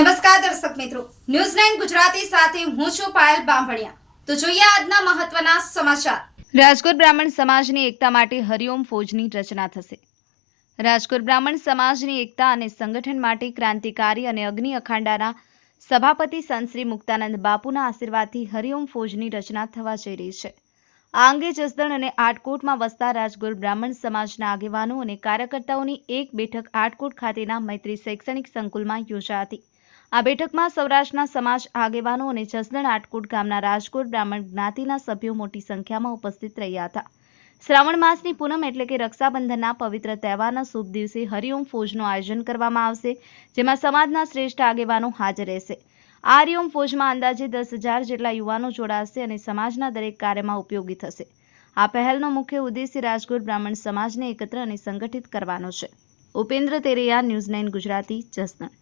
નમસ્કાર દર્શક મિત્રો. ન્યૂઝ નાઇન ગુજરાતી સાથે હું છું પાયલ બામણિયા તો જોઈએ આજના મહત્વના સમાચાર. રાજકોટ બ્રાહ્મણ સમાજની એકતા માટે હરિઓમ ફોજની રચના થશે. રાજકોટ બ્રાહ્મણ સમાજની એકતા અને સંગઠન માટે ક્રાંતિકારી અને અગ્નિ અખાંડાના સભાપતિ સંશ્રી મુક્તાનંદ બાપુના આશીર્વાદથી હરિઓમ ફોજની રચના થવા જઈ રહી છે. આ અંગે જસદણ અને આટકોટમાં વસતા રાજકોટ બ્રાહ્મણ સમાજના આગેવાનો અને કાર્યકર્તાઓની એક બેઠક આટકોટ ખાતેના મૈત્રી શૈક્ષણિક સંકુલમાં યોજાઈ હતી. આ બેઠકમાં સૌરાષ્ટ્રના સમાજ આગેવાનો અને જસદણ આટકોટ ગામના રાજકોટ બ્રાહ્મણ જ્ઞાતિના સભ્યો મોટી સંખ્યામાં ઉપસ્થિત રહ્યા હતા. શ્રાવણ માસની પૂનમ એટલે કે રક્ષાબંધનના પવિત્ર તહેવારના શુભ દિવસે હરિઓમ ફોજનું આયોજન કરવામાં આવશે, જેમાં સમાજના શ્રેષ્ઠ આગેવાનો હાજર રહેશે. આ હરિઓમ ફોજમાં અંદાજે દસ હજાર જેટલા યુવાનો જોડાશે અને સમાજના દરેક કાર્યમાં ઉપયોગી થશે. આ પહેલનો મુખ્ય ઉદ્દેશ્ય રાજકોટ બ્રાહ્મણ સમાજને એકત્ર અને સંગઠિત કરવાનો છે. Upendra Teraiya, news nine Gujarati, Jasdan.